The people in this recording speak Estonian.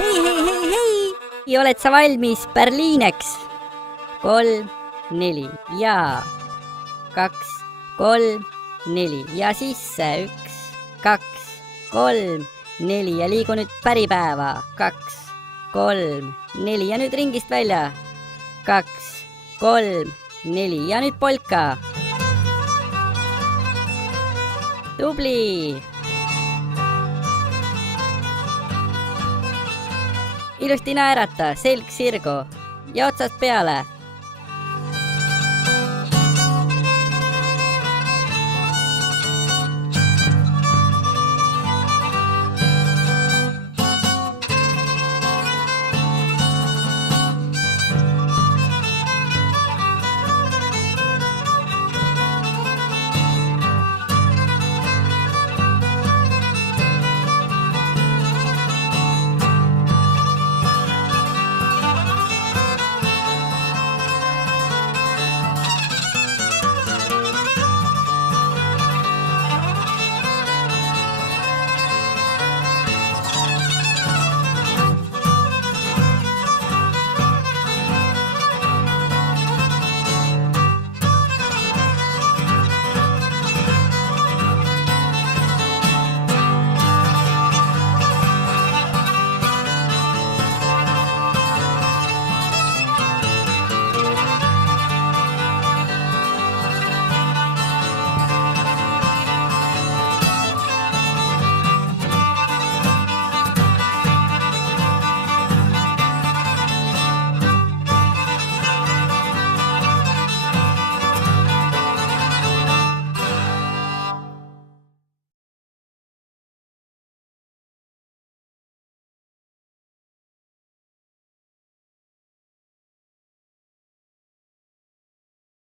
hei, oled sa valmis Berliineks? 3, 4 ja 2, 3, 4 ja sisse 1, 2, 3, 4 ja liigu nüüd päripäeva 2, 3, 4 ja nüüd ringist välja 2, 3, 4 ja nüüd polka. Tubli! Ilusti naerata, selg sirgu ja otsast peale.